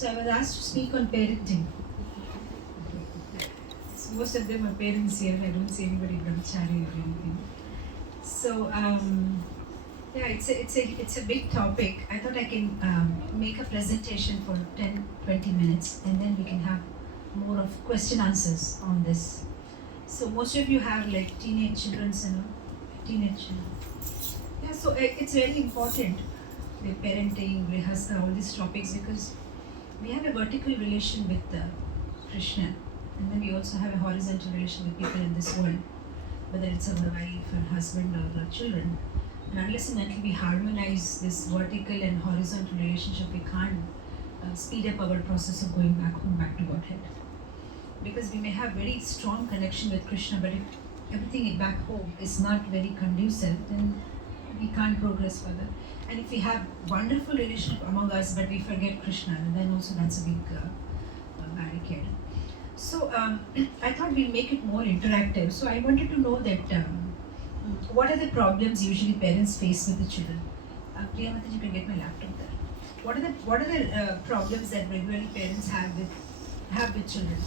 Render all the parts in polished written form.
So I was asked to speak on parenting. So most of them are parents here, and I don't see anybody brahmachari or anything. So yeah, it's a big topic. I thought I can make a presentation for 10-20 minutes, and then we can have more of question answers on this. So most of you have like teenage children, teenage. Yeah, so it's very important, the parenting, rehearsal, all these topics, because we have a vertical relation with Krishna, and then we also have a horizontal relation with people in this world, whether it's our wife or husband or our children. And unless and until we harmonize this vertical and horizontal relationship, we can't speed up our process of going back home, back to Godhead. Because we may have very strong connection with Krishna, but if everything back home is not very conducive, then we can't progress further. And if we have wonderful relationship among us, but we forget Krishna, then also that's a big barricade. So I thought we'll make it more interactive. So I wanted to know that what are the problems usually parents face with the children? Priya Mataji, you can get my laptop there. What are the problems that regularly parents have with children?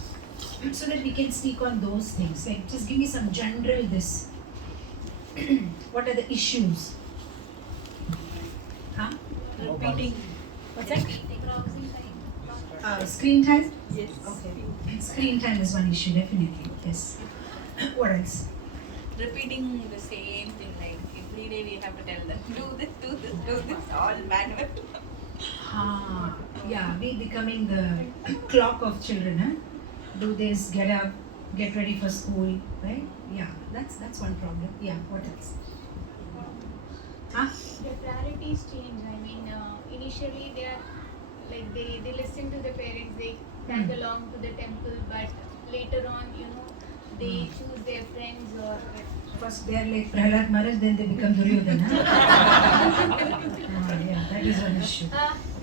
So that we can speak on those things. Like, just give me some general this. What are the issues? Huh? Repeating. What's that? Screen time? Yes. Okay. Screen time is one issue, definitely. Yes. What else? Repeating the same thing, like every day we have to tell them, do this, all manual. Yeah, we becoming the clock of children, huh? Do this, get up, get ready for school, right? Yeah, that's one problem. Yeah, what else? Huh? The priorities change. I mean, initially they are like they listen to the parents, they tag along to the temple, but later on, they choose their friends or. First they are like Prahlad Maharaj, then they become Duryodhana. Yeah, that is one issue.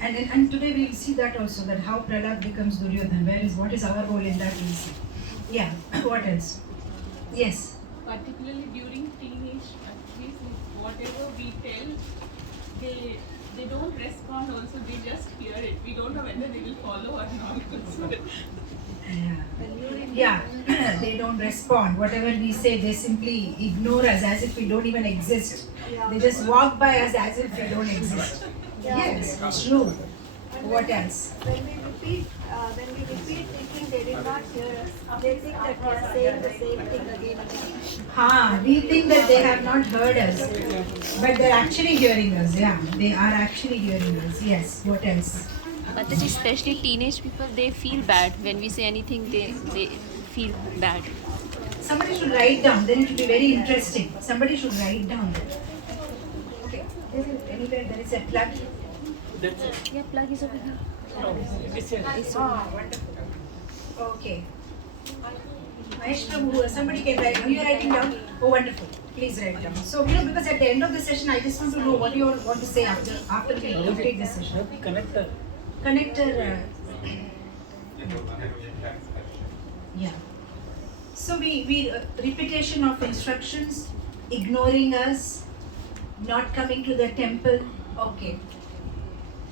And today we will see that also, that how Prahlad becomes Duryodhana. What is our role in that? We'll see. Yeah. What else? Yes. Particularly during teenage, at least whatever we tell, they don't respond also, they just hear it. We don't know whether they will follow or not. Yeah, they don't respond. Whatever we say, they simply ignore us as if we don't even exist. They just walk by us as if we don't exist. Yes, true. What else? When we repeat thinking they did not hear us, they think that we are saying the same thing again and again. We think that they have not heard us, but they're actually hearing us. Yeah, they are actually hearing us. Yes. What else? But especially teenage people, they feel bad when we say anything. They feel bad. Somebody should write down. Then it will be very interesting. Somebody should write down. Okay. Anywhere there is a plug. Yeah, plug is over here. Wonderful. Okay. Mahesh Prabhu, somebody can write. Are you writing down? Oh, wonderful. Please write down. So, because at the end of the session, I just want to know what you all want to say after we complete this session. Connector. Yeah. So we repetition of instructions, ignoring us, not coming to the temple. Okay.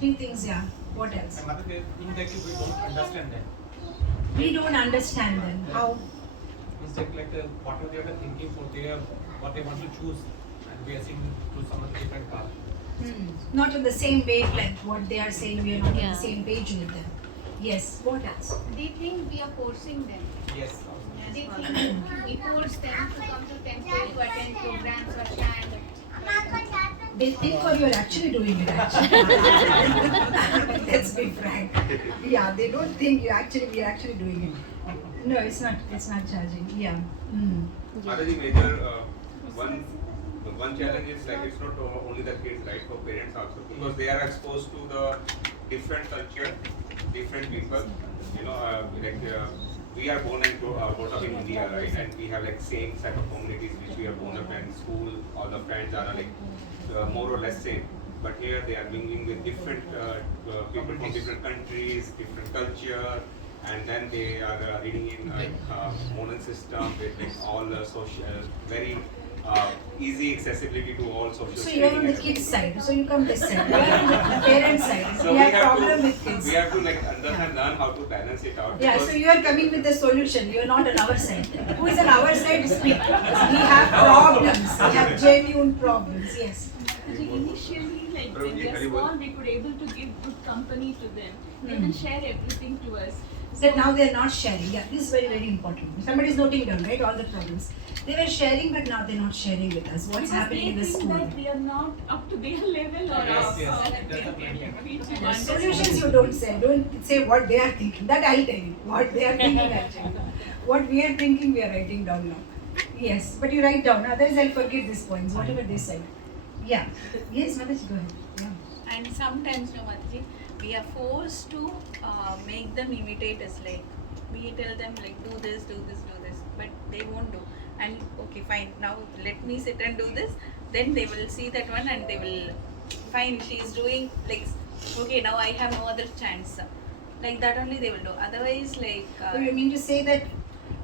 3 things. Yeah. What else? Another thing that we don't understand them. We don't understand them. How? It's like what they are thinking for what they want to choose, and we are seeing to some different path. Not on the same wavelength. What they are saying, we are not on the same page with them. Yes. What else? They think we are forcing them. Yes. They think we force them to come to temple to attend programs or chant. They think or you're actually doing it actually. Let's be frank. Yeah, they don't think we are actually doing it. No, it's not charging. Yeah. Other the major one challenge is like it's not only the kids, right? For parents also, because they are exposed to the different culture, different people. We are born and brought up in India, right? And we have like same set of communities which we are born up in school. All the friends are like more or less same. But here they are mingling with different people from different countries, different culture, and then they are reading in modern system with like all social, very easy accessibility to all social. So you are on the kids side, so you come this side. We are on the parent side. So we have problem with kids. points. We have to like understand, learn how to balance it out. Yeah, because so you are coming with the solution. You are not on our side. Who is on our side? Speak. We have problems. We have genuine problems. Yes. Initially, like when they are small, we could able to give good company to them. They will share everything to us. That now they are not sharing. Yeah, this is very, very important. Somebody is noting down, right? All the problems. They were sharing, but now they're not sharing with us. What's Because happening in the they think school? that we are not up to their level or Yes, yes. The solutions you don't say. Don't say what they are thinking. That I'll tell you. What they are thinking, I'll tell you. What we are thinking, we are writing down now. Yes, but you write down. Otherwise, I'll forget these points. Whatever they said. Yeah. Yes, Mataji, go ahead. Yeah. And sometimes, no, Mataji, we are forced to make them imitate us. Like we tell them like do this, but they won't do. And okay, fine. Now let me sit and do this. Then they will see that one and they will. Fine, she is doing like. Okay, now I have no other chance. Like that only they will do. Otherwise, like. So you mean to say that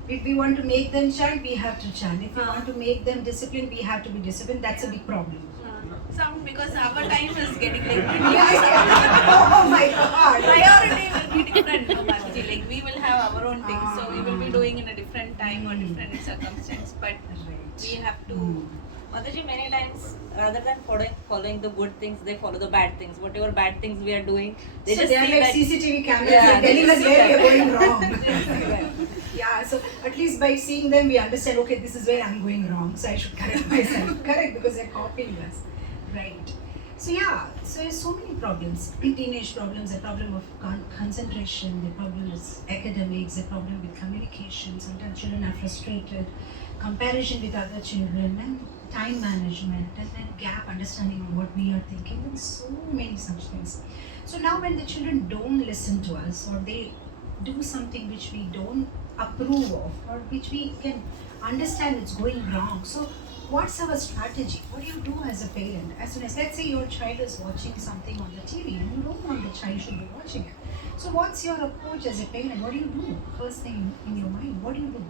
if we want to make them chant, we have to chant. If we want to make them disciplined, we have to be disciplined. That's a big problem. Some because our time is getting like Oh my God. priority will be different, no, Mataji. Like we will have our own things, so we will be doing in a different time or different circumstance. But we have to. Mataji, many times rather than following the good things, they follow the bad things. Whatever bad things we are doing, they So just they are see like that. CCTV cameras Yeah, like telling they us see where we that. are going wrong. Yeah, so at least by seeing them, we understand, okay, this is where I'm going wrong, so I should correct myself. Correct, because they're copying us. Right. So yeah, so there's so many problems. Teenage problems, a problem of concentration, the problem is academics, the problem with communication. Sometimes children are frustrated, comparison with other children, and time management, and then gap understanding of what we are thinking, and so many such things. So now when the children don't listen to us, or they do something which we don't approve of, or which we can understand it's going wrong, so what's our strategy? What do you do as a parent? As soon as, let's say your child is watching something on the TV and you don't want the child should be watching it. So what's your approach as a parent? What do you do? First thing in your mind, what do you do?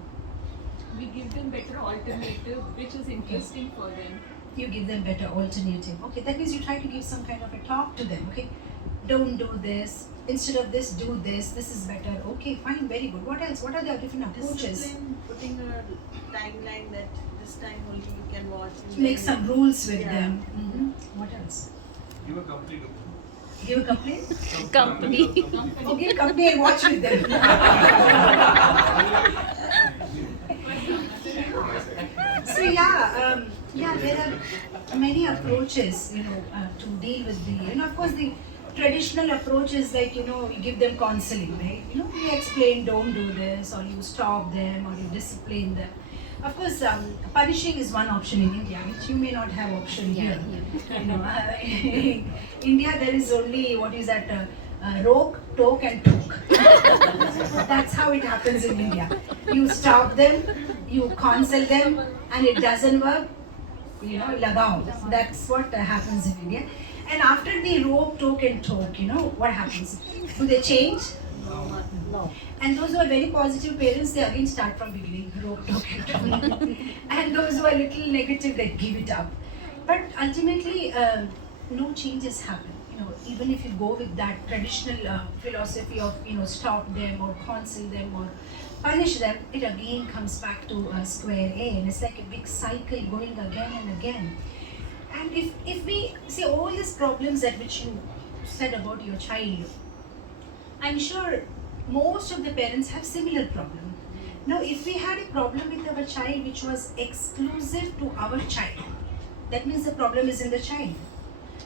we give them better alternative which is interesting for them. You give them better alternative. Okay, that means you try to give some kind of a talk to them. Okay, don't do this. Instead of this, do this. This is better. Okay, fine, very good. What else? What are the different approaches? Discipline, putting a timeline that this time only you can watch. and Make then- some rules with Yeah. them. What else? Give a complete Give a complaint? Company. Oh, give company and watch with them. So yeah, there are many approaches, to deal with the, of course the traditional approach is like, we give them counseling, right? We explain, don't do this, or you stop them, or you discipline them. Of course, punishing is one option in India, which you may not have option here. In India, there is only, what is that, roke, toke and toke. That's how it happens in India. You stop them, you counsel them, and it doesn't work, lagao. That's what happens in India. And after the rope, toke and toke, what happens? Do they change? No. And those who are very positive parents, they again start from beginning, rope, toke and toke. And those who are little negative, they give it up. But ultimately, no changes happen. Even if you go with that traditional philosophy of, stop them or counsel them or punish them, it again comes back to square A, and it's like a big cycle going again and again. And if we see all these problems that which you said about your child, I'm sure most of the parents have similar problem. Now, if we had a problem with our child which was exclusive to our child, that means the problem is in the child.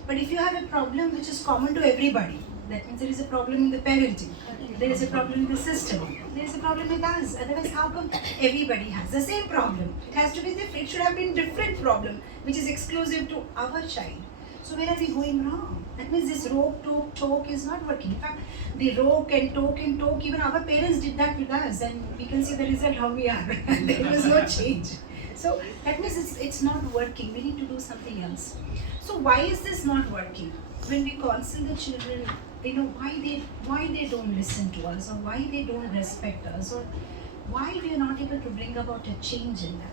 But if you have a problem which is common to everybody, that means there is a problem in the parenting, there is a problem in the system, there is a problem with us. Otherwise, how come everybody has the same problem? It has to be different. It should have been different problem which is exclusive to our child. So where are we going wrong? That means this rope, toke is not working. In fact, the rope and toke, even our parents did that with us, and we can see the result how we are. There was no change. So that means it's not working. We need to do something else. So why is this not working? When we counsel the children, why they don't listen to us, or why they don't respect us, or why we are not able to bring about a change in them.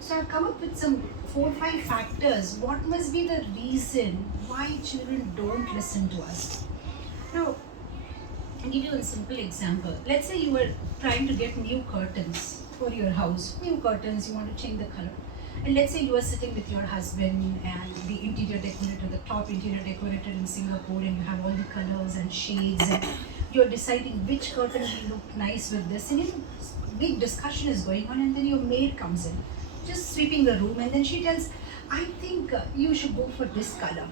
So I've come up with some 4 or 5 factors. What must be the reason why children don't listen to us? Now, I'll give you a simple example. Let's say you were trying to get new curtains for your house. New curtains, you want to change the color. And let's say you are sitting with your husband and the interior decorator, the top interior decorator in Singapore, and you have all the colors and shades, and you're deciding which curtain will look nice with this. And big discussion is going on, and then your maid comes in, just sweeping the room, and then she tells, I think you should go for this color.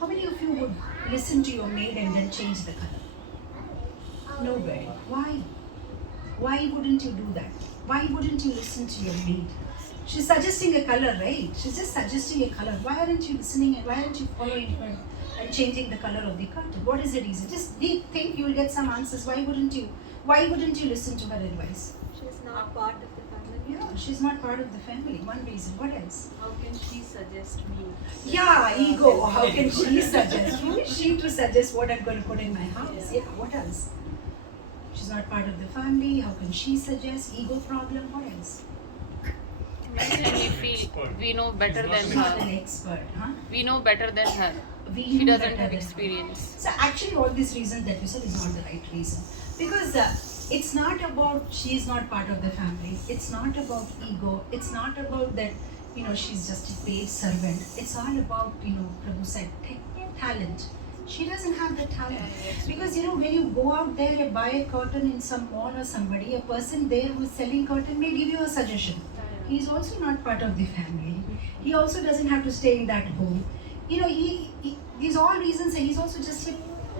How many of you would listen to your maid and then change the color? Nobody. Why? Why wouldn't you do that? Why wouldn't you listen to your maid? She's suggesting a color, right? She's just suggesting a color. Why aren't you listening and why aren't you following her and changing the color of the curtain? What is the reason? Just think you'll get some answers. Why wouldn't you listen to her advice? She's not part of the family. Yeah, she's not part of the family. One reason. What else? How can she suggest me? Yeah, ego. How can she suggest? Who is she to suggest what I'm going to put in my house? Yeah, what else? She's not part of the family. How can she suggest? Ego problem. What else? Maybe we feel we know better than She's not an her. expert, huh? We know better than her. We She know doesn't better have than her. experience. So actually all these reasons that you said is not the right reason. Because it's not about she's not part of the family. It's not about ego. It's not about that, she's just a paid servant. It's all about, Prabhu said, talent. She doesn't have the talent. Because, when you go out there and buy a curtain in some mall or somebody, a person there who's selling curtain may give you a suggestion. He's also not part of the family. He also doesn't have to stay in that home. These all reasons, and he's also just a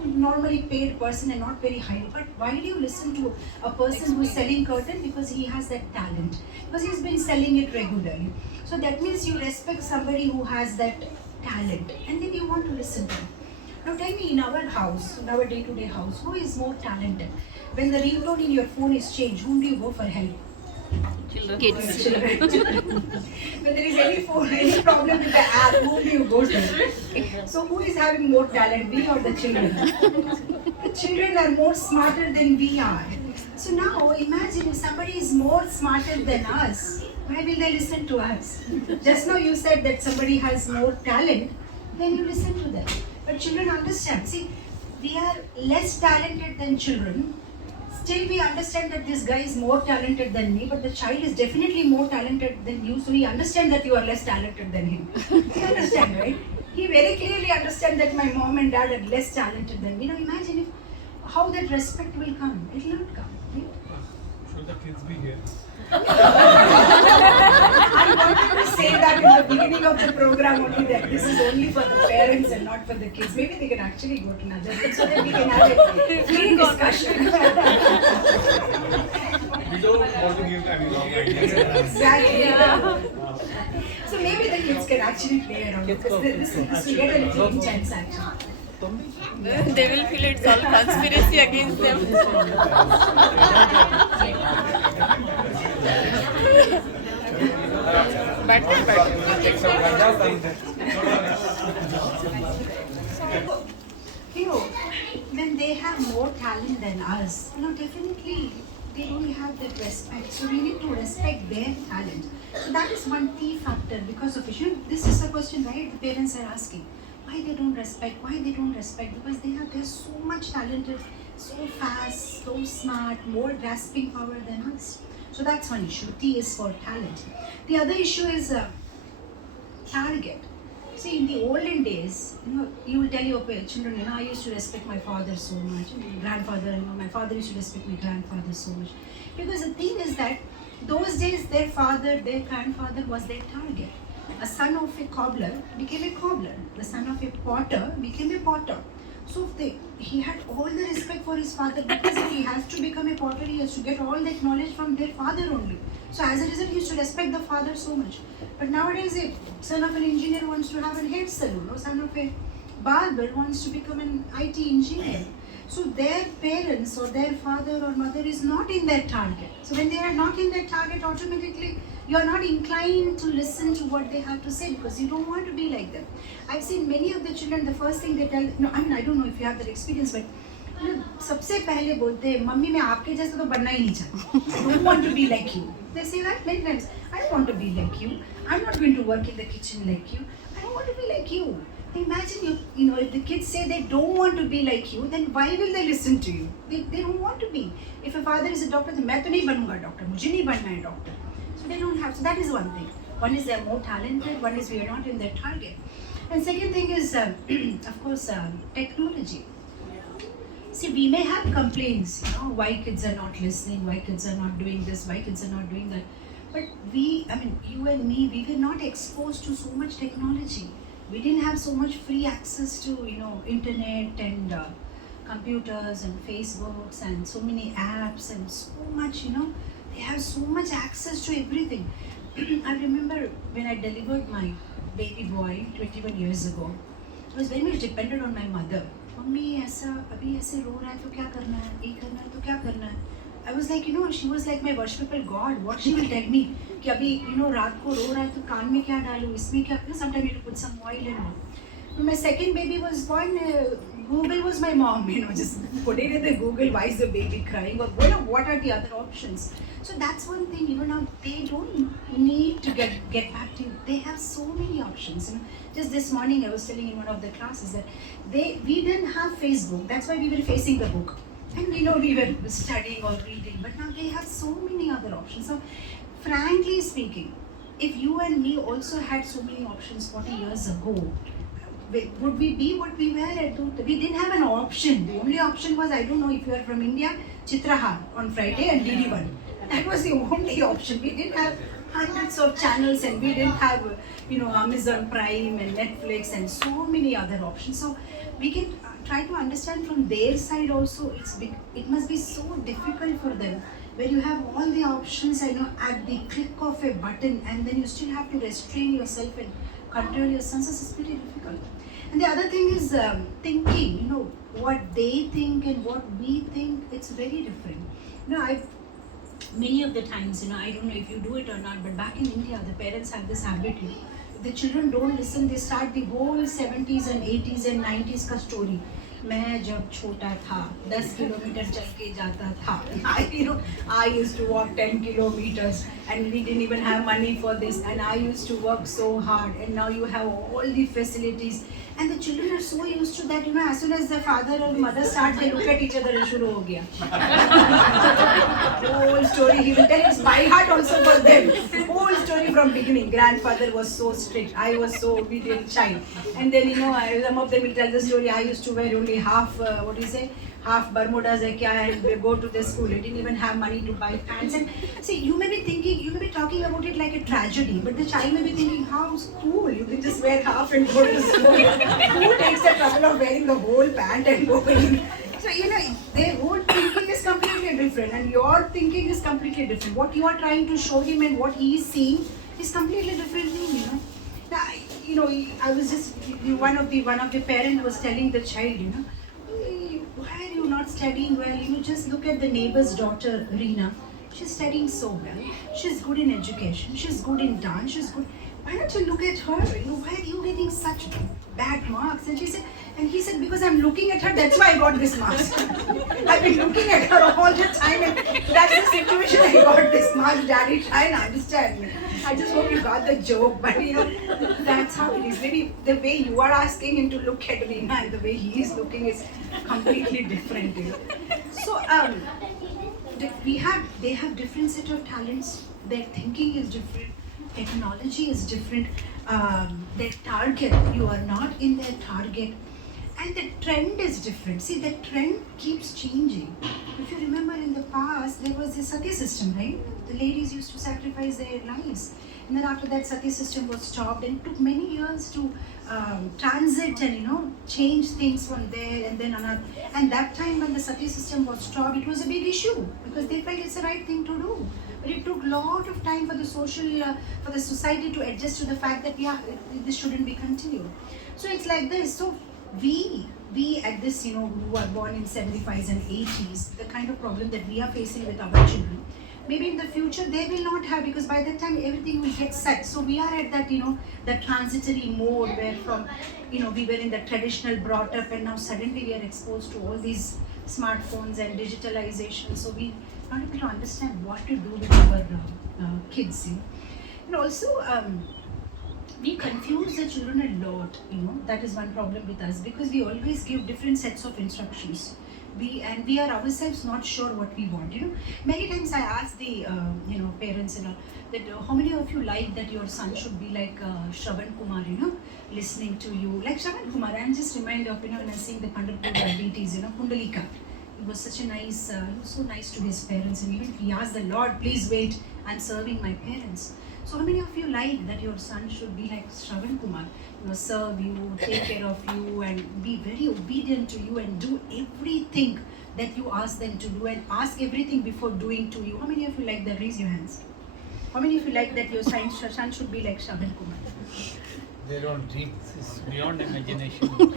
normally paid person and not very high. But why do you listen to a person who's selling curtain? Because he has that talent. Because he's been selling it regularly. So that means you respect somebody who has that talent, and then you want to listen to him. Now tell me, in our house, in our day-to-day house, who is more talented? When the ringtone in your phone is changed, whom do you go for help? Kids. When there is any problem with the app, whom do you go to? So who is having more talent, we or the children? The children are more smarter than we are. So now imagine if somebody is more smarter than us, why will they listen to us? Just now you said that somebody has more talent, then you listen to them. But children understand. See, we are less talented than children. Still we understand that this guy is more talented than me, but the child is definitely more talented than you, so we understand that you are less talented than him. We understand, right? He very clearly understands that my mom and dad are less talented than me. Now imagine how that respect will come. It will not come. Right? Should the kids be here? I wanted to say that in the beginning of the program only, that this is only for the parents and not for the kids. Maybe they can actually go to another room so that we can have a free discussion. We don't want to give any wrong ideas. Exactly. So maybe the kids can actually play around, because this will get a little intense actually. They will feel it's all conspiracy against them. When they have more talent than us, definitely they don't have that respect. So we need to respect their talent. So that is one key factor because of which, this is a question, right? The parents are asking. Why they don't respect? Because they're so much talented, so fast, so smart, more grasping power than us. So that's one issue. T is for talent. The other issue is target. See, in the olden days, you will tell your children, I used to respect my father so much, grandfather, my father used to respect my grandfather so much. Because the thing is that those days their father, their grandfather was their target. A son of a cobbler became a cobbler. The son of a potter became a potter. So he had all the respect for his father, because if he has to become a potter, he has to get all that knowledge from their father only. So as a result, he used to respect the father so much. But nowadays, if son of an engineer wants to have a hair salon, or son of a barber wants to become an IT engineer, so their parents or their father or mother is not in their target. So when they are not in their target, automatically you are not inclined to listen to what they have to say, because you don't want to be like them. I've seen many of the children, the first thing they tell, I don't know if you have that experience, but सबसे पहले बोलते हैं, mummy मैं आपके जैसा तो बनना ही नहीं चाहती. I don't want to be like you. They say that many times. I don't want to be like you. I'm not going to work in the kitchen like you. I don't want to be like you. Imagine if the kids say they don't want to be like you, then why will they listen to you? They don't want to be. If a father is a doctor, then मैं तो नहीं बनूँगा doctor, मुझे नहीं बनना है doctor. So they don't have. So that is one thing. One is they're more talented. One is we are not in their target. And second thing is, of course, technology. See, we may have complaints, why kids are not listening, why kids are not doing this, why kids are not doing that. But you and me, we were not exposed to so much technology. We didn't have so much free access to, internet and computers and Facebooks and so many apps and so much, they have so much access to everything. I remember when I delivered my baby boy 21 years ago, I was very much dependent on my mother. Mummy ऐसा अभी ऐसे रो रहा है तो क्या करना है, ये करना है तो क्या करना है. I was like, she was like my worshipful God. What she will tell me कि अभी रात को रो रहा है तो कान में क्या डालूँ, इसमें क्या, sometimes you have to put some oil and all. When my second baby was born, Google was my mom, just putting in the Google, why is the baby crying, or what are the other options. So that's one thing, even now they don't need to get back to you. They have so many options. Just this morning I was telling in one of the classes that we didn't have Facebook. That's why we were facing the book. And we were studying or reading, but now they have so many other options. So frankly speaking, if you and me also had so many options 40 years ago, would we be what we were? We didn't have an option. The only option was, I don't know if you are from India, Chitrahar on Friday and DD1. That was the only option. We didn't have hundreds of channels, and we didn't have Amazon Prime and Netflix and so many other options. So we can try to understand from their side also. It must be so difficult for them, where you have all the options at the click of a button, and then you still have to restrain yourself and control your senses. Is pretty difficult. And the other thing is thinking. What they think and what we think, it's very different. Many of the times, I don't know if you do it or not, but back in India, the parents have this habit. If the children don't listen, they start the whole 70s and 80s and 90s का story. मैं जब छोटा था 10 kilometre चल के जाता था. I used to walk 10 kilometers and we didn't even have money for this, and I used to work so hard, and now you have all the facilities. And the children are so used to that, as soon as the father or mother start, they look at each other and shuru ho gaya. Whole story he will tell. It's by heart also for them. Whole story from beginning. Grandfather was so strict. I was so obedient child. And then, some of them will tell the story. I used to wear only half, half Bermudas and go to the school. I didn't even have money to buy pants. And see, you may be talking about it like a tragedy, but the child may be thinking, how cool, you can just wear half and go to school. Who takes the trouble of wearing the whole pant and going? So, their whole thinking is completely different, and your thinking is completely different. What you are trying to show him and what he is seeing is completely different thing, Now, I was just, one of the parent was telling the child, why are you not studying well? Just look at the neighbor's daughter, Reena. She's studying so well. She's good in education. She's good in dance. She's good. Why don't you look at her? Why are you getting such bad marks? And he said, because I'm looking at her, that's why I got this marks. I've been looking at her all the time, and that's the situation I got this marks. Daddy, try and understand me. I just hope you got the joke, but that's how it is. Maybe the way you are asking him to look at me and the way he is looking is completely different. So they have different set of talents. Their thinking is different. Technology is different. Their target, you are not in their target. And the trend is different. See, the trend keeps changing. If you remember in the past, there was the sati system, right? The ladies used to sacrifice their lives. And then after that, sati system was stopped, and it took many years to transit and, change things from there and then another. And that time when the sati system was stopped, it was a big issue because they felt it's the right thing to do. But it took a lot of time for the society to adjust to the fact that, this shouldn't be continued. So it's like this. So we at this, who are born in 75s and 80s, the kind of problem that we are facing with our children, maybe in the future they will not have, because by that time everything will get set. So we are at that, that transitory mode where from, we were in the traditional brought up, and now suddenly we are exposed to all these smartphones and digitalization. So we are not able to understand what to do with our kids. And also, we confuse the children a lot, you know. That is one problem with us, because we always give different sets of instructions. We are ourselves not sure what we want, you know. Many times I ask the parents, you know, that how many of you like that your son should be like Shravan Kumar, you know, listening to you like Shravan Kumar. I'm just reminded of, you know, when I sing the Pandharpur deities, you know, Kundalika. He was such a nice, he was so nice to his parents, and even he asked the Lord, please wait, I'm serving my parents. So how many of you like that your son should be like Shravan Kumar, you know, serve you, take care of you, and be very obedient to you, and do everything that you ask them to do, and ask everything before doing to you? How many of you like that? Raise your hands. How many of you like that your son should be like Shravan Kumar? They don't dream. This is beyond imagination. No,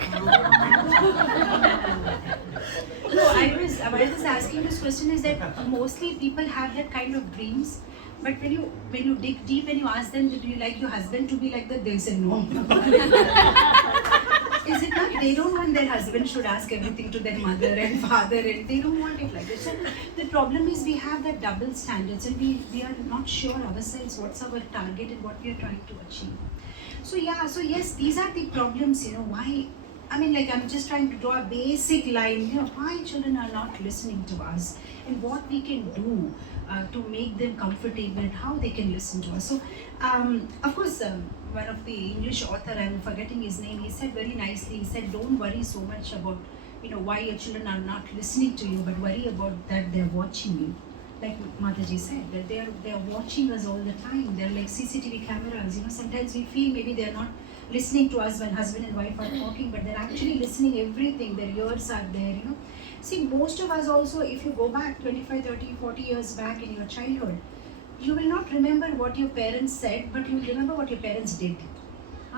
I was asking this question is that mostly people have that kind of dreams, but when you dig deep and you ask them, do you like your husband to be like that, they'll say no. Is it not? They don't want their husband should ask everything to their mother and father, and they don't want it like that. So the problem is we have that double standards, and we are not sure ourselves what's our target and what we are trying to achieve. So yes, these are the problems, you know, why, I mean, like, I'm just trying to draw a basic line, you know, why children are not listening to us, and what we can do to make them comfortable, and how they can listen to us. So, of course, one of the English author, I'm forgetting his name, he said very nicely, he said, don't worry so much about, you know, why your children are not listening to you, but worry about that they're watching you. Like Mataji said, that they are watching us all the time. They're like CCTV cameras. You know, sometimes we feel maybe they're not listening to us when husband and wife are talking, but they're actually listening everything. Their ears are there, you know. See, most of us also, if you go back 25, 30, 40 years back in your childhood, you will not remember what your parents said, but you will remember what your parents did.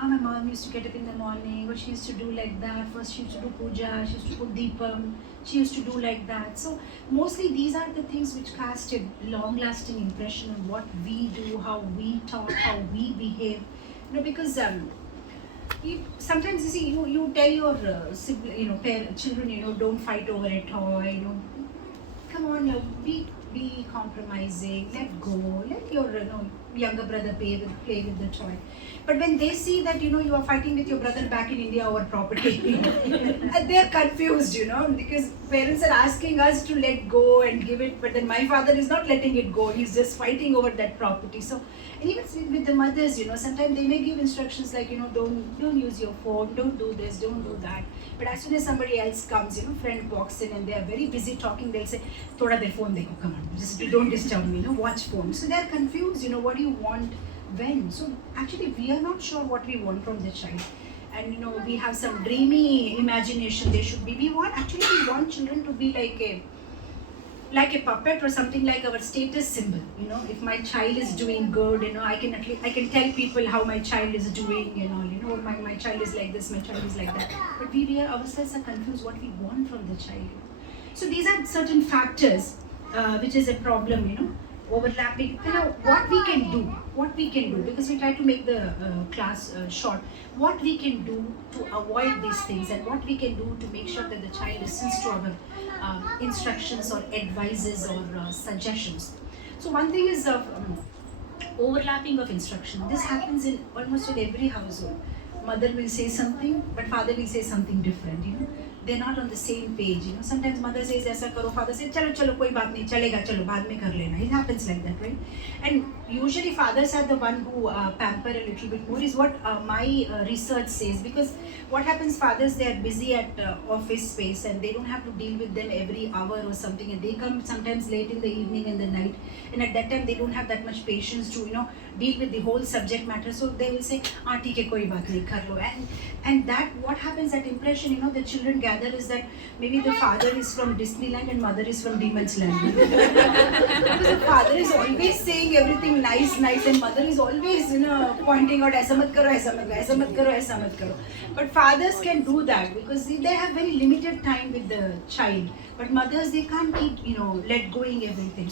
My mom used to get up in the morning, or she used to do like that. First she used to do puja, she used to put deepam, she used to do like that. So mostly these are the things which cast a long-lasting impression on what we do, how we talk, how we behave. You know, because sometimes you see, you tell your children, you know, don't fight over a toy. You know, come on, be compromising, let go, let your younger brother play with the toy. But when they see that, you know, you are fighting with your brother back in India over property, they are confused, you know, because parents are asking us to let go and give it, but then my father is not letting it go, he's just fighting over that property. So, and even with the mothers, you know, sometimes they may give instructions like, you know, don't use your phone, don't do this, don't do that. But as soon as somebody else comes, you know, friend walks in and they are very busy talking, they'll say, thoda der phone dekho, come on, just don't disturb me, you know, watch phone. So they're confused, you know, what do you want, when? So actually we are not sure what we want from the child. And you know, we have some dreamy imagination they should be. We want children to be like a puppet or something, like our status symbol. You know, if my child is doing good, you know, I can tell people how my child is doing, you know, my child is like this, my child is like that. But we ourselves are confused what we want from the child. So these are certain factors which is a problem, you know, overlapping. You know, what we can do, because we try to make the class short, what we can do to avoid these things, and what we can do to make sure that the child listens to our instructions or advices or suggestions. So one thing is overlapping of instruction. This happens in almost in every household. Mother will say something, but father will say something different, you know. They're not on the same page, you know. Sometimes mother says aisa karo, father says chalo koi baat nahi, chalega, chalo baad mein kar lena. It happens like that, right? And usually fathers are the one who pamper a little bit more, is what my research says. Because what happens, fathers, they are busy at office space and they don't have to deal with them every hour or something, and they come sometimes late in the evening and the night, and at that time they don't have that much patience to, you know, deal with the whole subject matter. So they will say, theek hai, koi baat nahi, kar lo. And that, what happens, that impression, you know, the children gather is that maybe the father is from Disneyland and mother is from Demon's Land. Because the father is always saying everything nice, and mother is always, you know, pointing out, aisa mat karo, aisa mat karo, aisa mat karo, aisa mat karo. But fathers can do that because they have very limited time with the child. But mothers, they can't keep, you know, let going everything.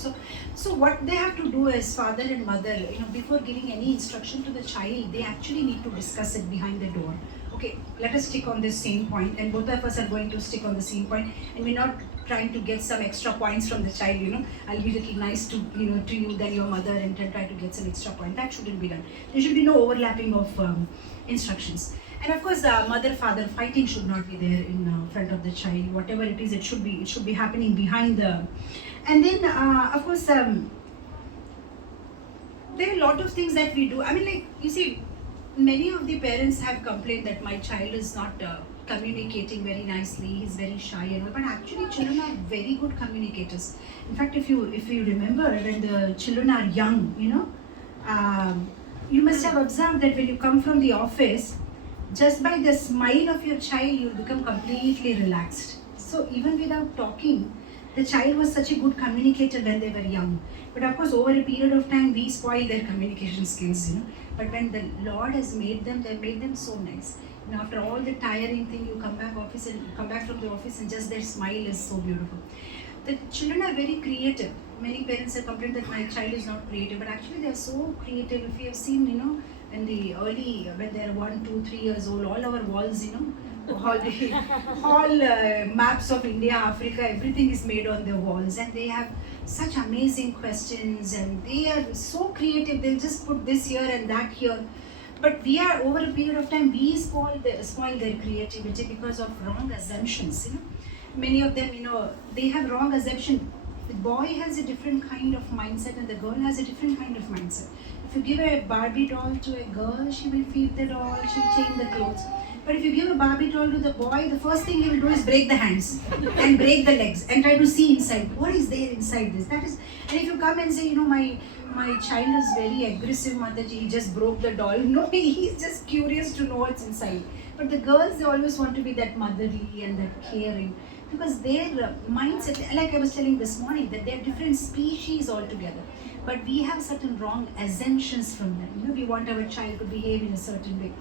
So what they have to do as father and mother, you know, before giving any instruction to the child, they actually need to discuss it behind the door. okay, let us stick on this same point, and both of us are going to stick on the same point, and we're not trying to get some extra points from the child, I'll be little nice to you than your mother and then try to get some extra point. That shouldn't be done. There should be no overlapping of instructions. And of course, mother-father fighting should not be there in front of the child. Whatever it is, it should be happening behind the. And then, of course, there are a lot of things that we do. I mean, like you see, many of the parents have complained that my child is not communicating very nicely. He's very shy and all. But actually, children are very good communicators. In fact, if you remember, when the children are young, you must have observed that when you come from the office, just by the smile of your child, you become completely relaxed. So even without talking, the child was such a good communicator when they were young. But of course, over a period of time, we spoil their communication skills, But when the Lord has made them, they made them so nice. After all the tiring thing, you come back from the office, and just their smile is so beautiful. The children are very creative. Many parents have complained that my child is not creative, but actually they are so creative. If you have seen, in the early, when they are 1, 2, 3 years old, all our walls, all maps of India, Africa, everything is made on their walls, and they have such amazing questions, and they are so creative. They'll just put this here and that here. But we are, over a period of time, we spoil their creativity because of wrong assumptions. Many of them, they have wrong assumption. The boy has a different kind of mindset, and the girl has a different kind of mindset. If you give a Barbie doll to a girl, she will feed the doll, she'll change the clothes. But if you give a Barbie doll to the boy, the first thing he will do is break the hands and break the legs and try to see inside. What is there inside this? And if you come and say, my child is very aggressive, Mataji, he just broke the doll. No, he's just curious to know what's inside. But the girls, they always want to be that motherly and that caring, because their mindset, like I was telling this morning, that they're different species altogether. But we have certain wrong assumptions from them. We want our child to behave in a certain way.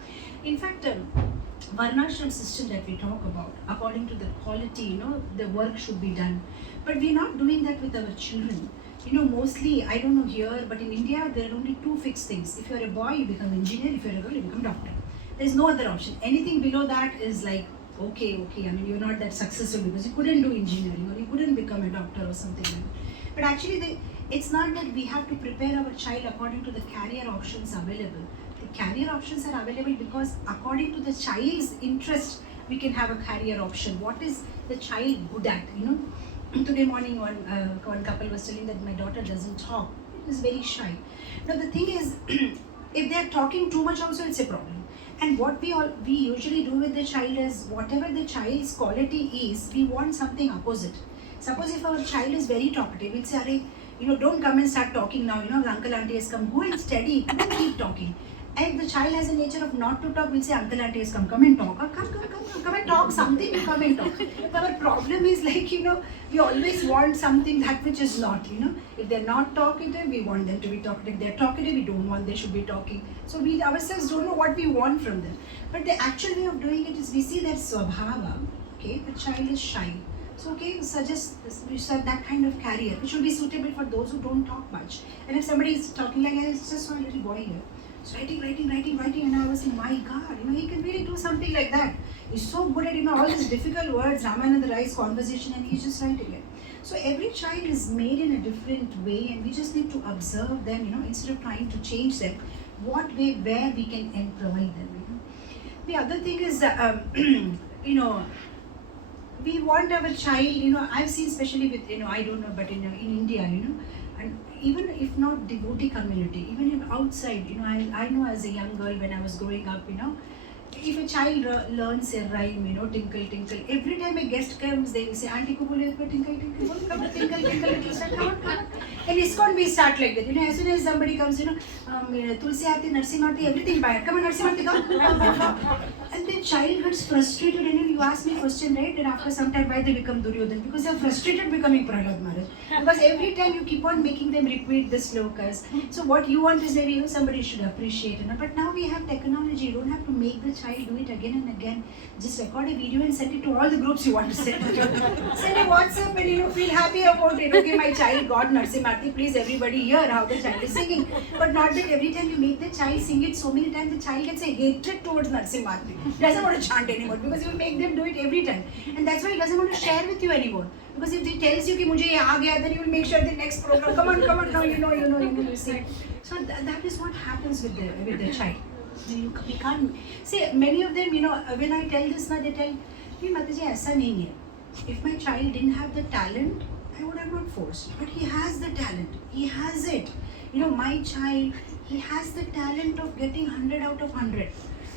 In fact, Varnashram system that we talk about, according to the quality, the work should be done. But we're not doing that with our children. Mostly, I don't know here, but in India, there are only 2 fixed things. If you're a boy, you become engineer. If you're a girl, you become doctor. There's no other option. Anything below that is like, okay. I mean, you're not that successful because you couldn't do engineering, or you couldn't become a doctor or something like that. But actually, it's not that we have to prepare our child according to the career options available. The career options are available because according to the child's interest, we can have a career option. What is the child good at? Today morning, one couple was telling that my daughter doesn't talk. It is very shy. Now the thing is, if they are talking too much, also it's a problem. And what we usually do with the child is, whatever the child's quality is, we want something opposite. Suppose if our child is very talkative, we'll say, don't come and start talking now. The uncle auntie has come. Go and study. Don't keep talking. And if the child has a nature of not to talk, we'll say, uncle auntie has come and talk. Or come and talk something. Come and talk. But our problem is like, we always want something that which is not. If they're not talkative, we want them to be talkative. If they're talkative, we don't want they should be talking. So we ourselves don't know what we want from them. But the actual way of doing it is, we see that swabhava. Okay, the child is shy. So suggest that kind of career. It should be suitable for those who don't talk much. And if somebody is talking like, it's just one little boy here. So writing, and I was saying, my God, he can really do something like that. He's so good at, all these difficult words, Ramananda Rai's conversation, and he's just writing it. So every child is made in a different way, and we just need to observe them, instead of trying to change them, where we can employ them. The other thing is, we want our child, I've seen especially with, I don't know, but in India, and even if not devotee community, even if outside, I know as a young girl when I was growing up, if a child learns a rhyme, tinkle, tinkle, every time a guest comes, they will say, auntie ko bole, tinkle, tinkle, come on, tinkle, tinkle, little star, come on. And ISKCON we start like that, as soon as somebody comes, Tulsi Aarti, Narsimha Aarti, everything by come on, Narsimha Aarti, come. And the child gets frustrated, and you ask me a question, right? And after some time, why they become Duryodhan? Because they are frustrated becoming Prahlad Maharaj. Because every time you keep on making them repeat the slokas. So what you want is maybe somebody should appreciate it. But now we have technology, you don't have to make the child do it again and again. Just record a video and send it to all the groups you want to send it to. Send a WhatsApp and feel happy about it. Okay, my child got Narsimati. Please, everybody hear how the child is singing. But not that every time you make the child sing it so many times, the child gets a hatred towards Narsimati. He doesn't want to chant anymore because you make them do it every time. And that's why he doesn't want to share with you anymore. Because if he tells you कि मुझे ये आ गया, then you will make sure the next program, come on, now you see. So that is what happens with the child. We can't say many of them, when I tell this now, they tell, "नहीं माताजी ऐसा नहीं है. If my child didn't have the talent, I would have not forced. But he has the talent. He has it. My child, he has the talent of getting 100 out of 100.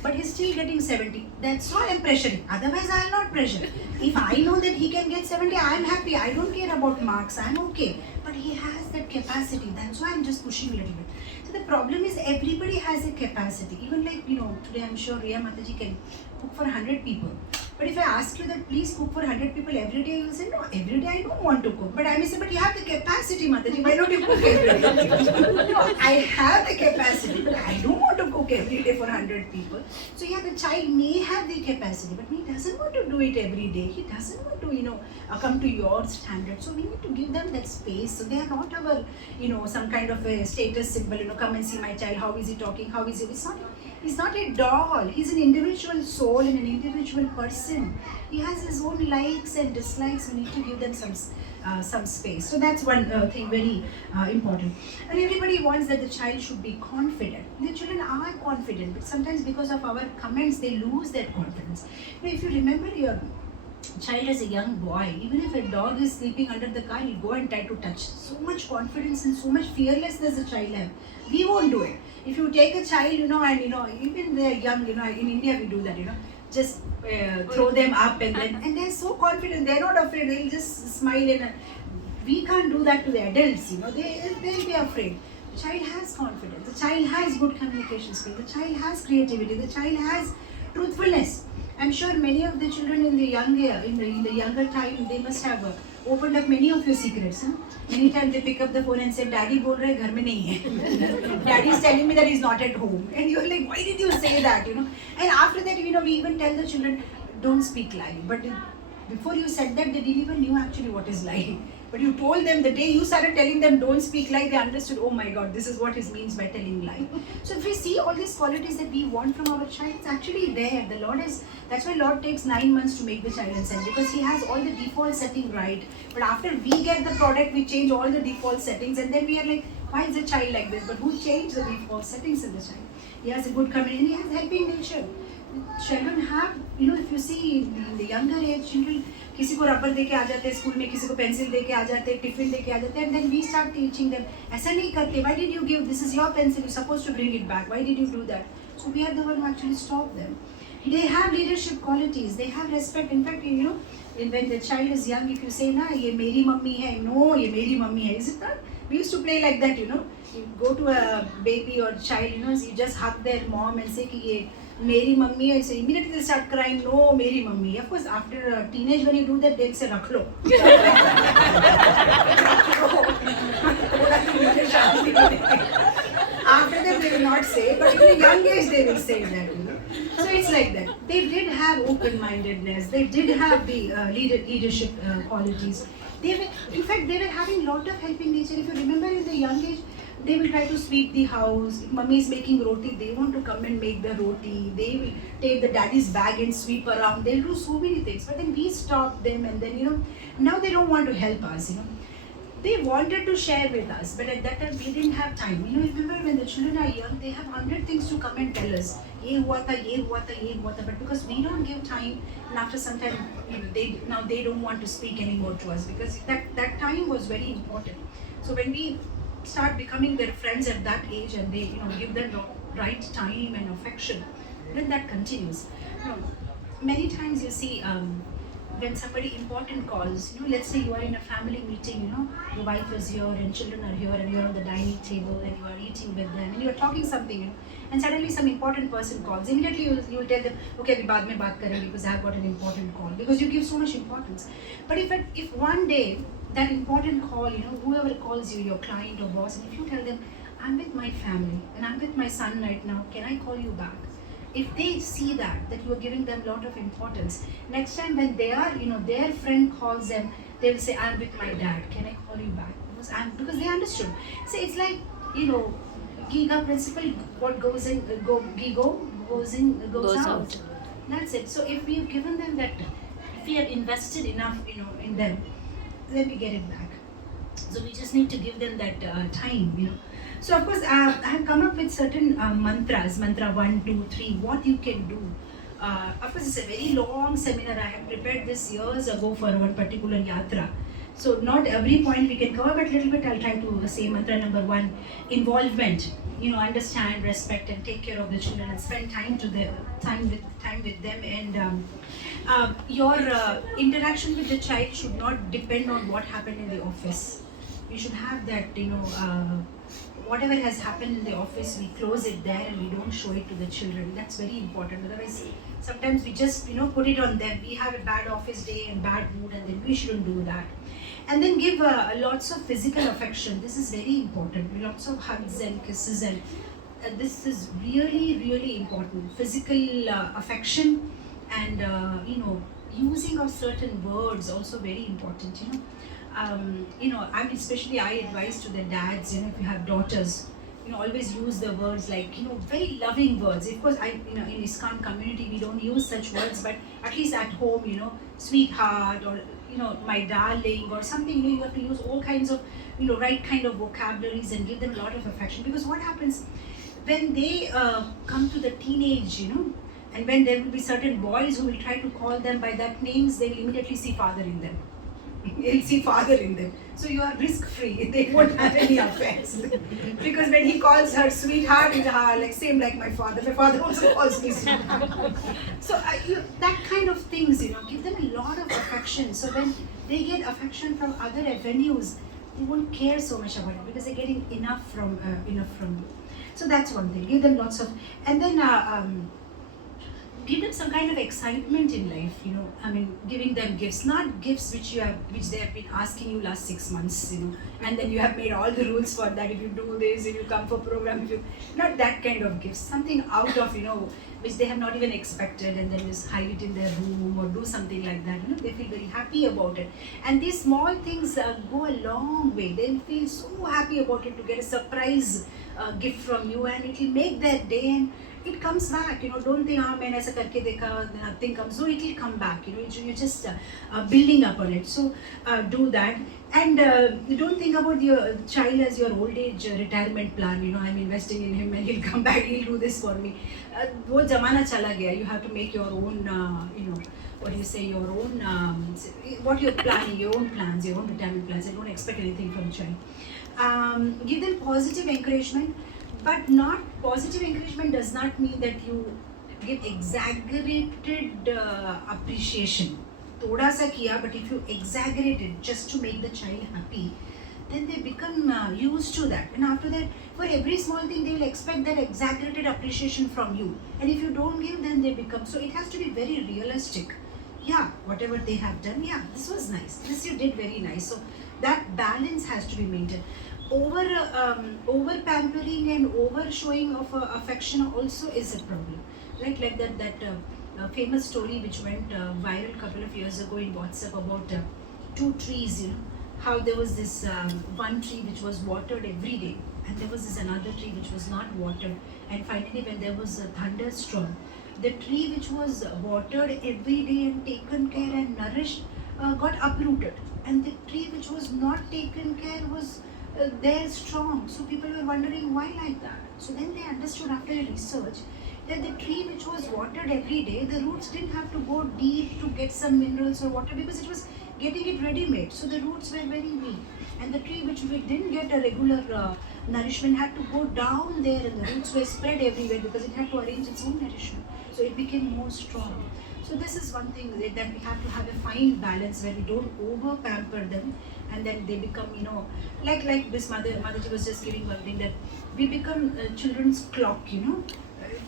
But he's still getting 70. That's why I'm pressuring. Otherwise, I'll not pressure. If I know that he can get 70, I'm happy. I don't care about marks. I'm okay. But he has that capacity. That's why I'm just pushing a little bit. So the problem is everybody has a capacity. Even like, today I'm sure Riya Mataji can cook for 100 people. But if I ask you that please cook for 100 people every day, you will say, no, every day I don't want to cook. But I may say, but you have the capacity, Mataji. Why don't you cook every day? No, I have the capacity, but I don't want to cook every day for 100 people. So yeah, the child may have the capacity, but he doesn't want to do it every day. He doesn't want to, come to your standard. So we need to give them that space. So they are not our, some kind of a status symbol, come and see my child, how is he talking, how is he? He's not a doll. He's an individual soul and an individual person. He has his own likes and dislikes. We need to give them some space. So that's one thing very important. And everybody wants that the child should be confident. The children are confident, but sometimes because of our comments, they lose their confidence. If you remember your child as a young boy, even if a dog is sleeping under the car, he'll go and try to touch. So much confidence and so much fearlessness the child have. We won't do it. If you take a child, and even they're young, in India we do that, just throw them up and they're so confident, they're not afraid, they'll just smile we can't do that to the adults, they'll be afraid. The child has confidence, the child has good communication skills, the child has creativity, the child has truthfulness. I'm sure many of the children in the younger time, they must have opened up many of your secrets. Many times they pick up the phone and say, Daddy bol raha hai, ghar mein nahi hai. Daddy is telling me that he's not at home. And you're like, why did you say that? And after that, we even tell the children, don't speak lie. But before you said that, they didn't even knew actually what is lying. But you told them, the day you started telling them don't speak lie, they understood, oh my God, this is what it means by telling lie. So if we see all these qualities that we want from our child, it's actually there. That's why Lord takes 9 months to make the child and send, because he has all the default setting right. But after we get the product, we change all the default settings and then we are like, why is the child like this? But who changed the default settings in the child? He has a good communication, he has helping nature. Children have, if you see in the younger age, children, किसी को rubber दे के आ जाते हैं school में, किसी को pencil दे के आ जाते हैं, टिफिन दे के आ जाते हैं, and then we start teaching them, ऐसा नहीं करते, why did you give, this is your pencil, you're supposed to bring it back, why did you do that? So we are the one who actually stop them. They have leadership qualities, they have respect. In fact, when the child is young, if you say, na, ye meri mummy hai, no, ye meri mummy hai, is it not? We used to play like that, You go to a baby or child, you just hug their mom and say, ki ye Meri mummy hai, so immediately they start crying, no, Meri mummy. Of course, after a teenage, when you do that, they'll say, rakh lo. After that, they will not say, but in a young age, they will say that. So it's like that. They did have open-mindedness. They did have the leadership qualities. In fact, they were having a lot of helping nature. If you remember, in the young age, they will try to sweep the house. If mummy is making roti, they want to come and make the roti. They will take the daddy's bag and sweep around. They'll do so many things. But then we stop them, and then, now they don't want to help us, They wanted to share with us, but at that time we didn't have time. Remember when the children are young, they have 100 things to come and tell us. Ye hua tha, ye hua tha, ye hua tha. But because we don't give time, and after some time, they don't want to speak anymore to us, because that time was very important. So when we start becoming their friends at that age, and they give them the right time and affection, then that continues. Many times you see when somebody important calls, let's say you are in a family meeting, your wife is here and children are here and you're on the dining table and you are eating with them and you're talking something, and suddenly some important person calls. Immediately you will tell them, okay, abhi baad mein baat karenge because I have got an important call, because you give so much importance. But if one day that important call, whoever calls you, your client or boss, and if you tell them, I'm with my family and I'm with my son right now, can I call you back? if they see that you are giving them a lot of importance, next time when they are, their friend calls them, they will say, I'm with my dad, can I call you back? Because they understood. So it's like, Giga principle, what goes in, goes out. That's it. So if we've given them that, if we have invested enough, in them, then we get it back. So we just need to give them that time. So of course, I have come up with certain mantras, mantra 1, 2, 3, what you can do. Of course, it's a very long seminar. I have prepared this years ago for one particular yatra. So not every point we can cover, but little bit I'll try to say. Mantra number 1, involvement. Understand, respect, and take care of the children, and spend time with them. And your interaction with the child should not depend on what happened in the office. We should have that, whatever has happened in the office, we close it there and we don't show it to the children. That's very important. Otherwise, sometimes we just, put it on them. We have a bad office day and bad mood, and then we shouldn't do that. And then give lots of physical affection. This is very important. Lots of hugs and kisses, and this is really, really important. Physical affection, and using of certain words also very important. Especially I advise to the dads. If you have daughters, always use the words like, very loving words. Of course, in ISKCON community we don't use such words, but at least at home, sweetheart, or my darling, or something. You have to use all kinds of, right kind of vocabularies, and give them a lot of affection. Because what happens when they come to the teenage, and when there will be certain boys who will try to call them by that names, they will immediately see father in them. They'll see father in them. So you are risk-free. They won't have any affairs. Because when he calls her sweetheart, it's like same like my father. My father also calls me sweetheart. So that kind of things, give them a lot of affection. So when they get affection from other avenues, they won't care so much about it, because they're getting enough from you. So that's one thing. Give them lots of, and then give them some kind of excitement in life. Giving them gifts, not gifts which they have been asking you last 6 months, and then you have made all the rules for that. If you do this, if you come for program, not that kind of gifts. Something out of which they have not even expected, and then just hide it in their room or do something like that. They feel very happy about it, and these small things go a long way. They'll feel so happy about it to get a surprise gift from you, and it will make their day. And it comes back. Don't think, maine aisa karke dekha, nothing comes. So it will come back. You're just building up on it. So do that, and don't think about your child as your old age retirement plan. I'm investing in him and he'll come back, he'll do this for me. Wo zamana chala gaya. You have to make your own, your own, what you're planning, your own plans, your own retirement plans, and don't expect anything from the child. Give them positive encouragement. But not positive encouragement does not mean that you give exaggerated appreciation. Thoda sa kiya, but if you exaggerate it just to make the child happy, then they become used to that. And after that, for every small thing, they will expect that exaggerated appreciation from you. And if you don't give, then they become. So it has to be very realistic. Yeah, whatever they have done, yeah, this was nice. This you did very nice. So that balance has to be maintained. Over pampering and over showing of affection also is a problem. Like that famous story which went viral a couple of years ago in WhatsApp about 2 trees. How there was this one tree which was watered every day, and there was this another tree which was not watered. And finally, when there was a thunderstorm, the tree which was watered every day and taken care and nourished got uprooted, and the tree which was not taken care was there strong. So people were wondering why like that. So then they understood after research that the tree which was watered every day, the roots didn't have to go deep to get some minerals or water, because it was getting it ready made. So the roots were very weak, and the tree which we didn't get a regular nourishment had to go down there, and the roots were spread everywhere because it had to arrange its own nourishment. So it became more strong. So this is one thing that we have to have a fine balance where we don't over pamper them, and then they become, like this Motherji was just giving one thing, that we become children's clock,